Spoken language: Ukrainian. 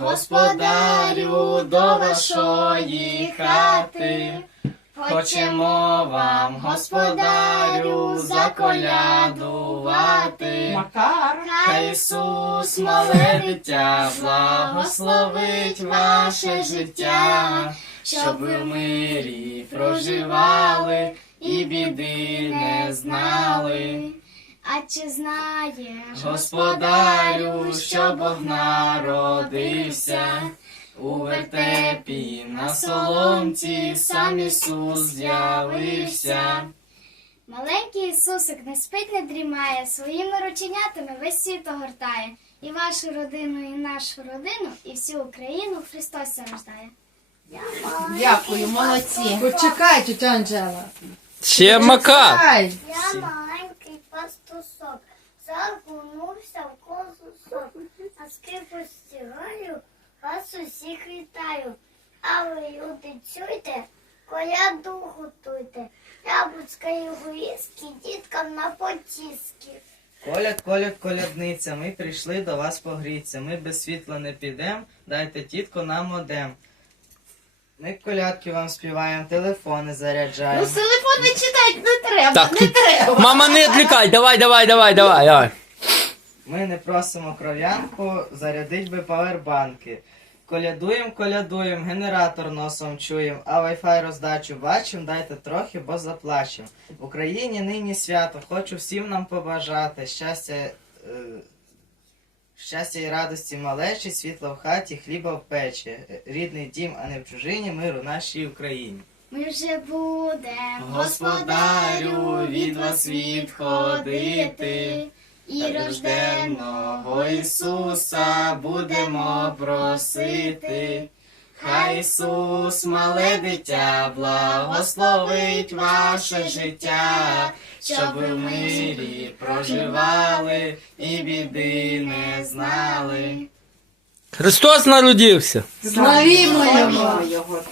господарю, до вашої хати. Хочемо вам, господарю, заколядувати. Макар. Хай Ісус, мале дитя, благословить ваше життя, щоб ви в мирі проживали і біди не знали. А чи знаєш, Господарю, що Бог народився, у вертепі на соломці сам Ісус з'явився. маленький Ісусик не спить, не дрімає, своїми рученятами весь світ огортає. І вашу родину, і нашу родину, і всю Україну Христос рождає. Дякую, молодці. Почекай, тетя Анжела. Ще Макар. Чекай. Пастусок, загонувся в козусок, а скрипу стігаю, вас усіх вітаю. А ви, люди, чуйте, коляду готуйте, яблучка і горіски діткам на потіски. Коляд, коляд, колядниця, ми прийшли до вас погріться. Ми без світла не підем, дайте тітко нам одем. Ми колядки вам співаємо, телефони заряджаємо. Ну, з телефону читати не треба, Так, не треба. Мама, не відвлікай, давай, давай, давай, давай, давай. Ми не просимо кров'янку, зарядить би павербанки. Колядуєм, колядуєм, генератор носом чуєм, а вайфай роздачу бачим, дайте трохи, бо заплачем. В Україні нині свято, хочу всім нам побажати щастя, е, щастя і радості малечі, світла в хаті, хліба в печі, рідний дім, а не в чужині, миру нашій Україні. Ми вже будемо, Господарю, від вас відходити, і і рожденного Ісуса будемо просити. Хай Ісус, мале дитя, благословить ваше життя, щоб ви в мирі проживали і біди не знали. Христос народився. Славімо його. його.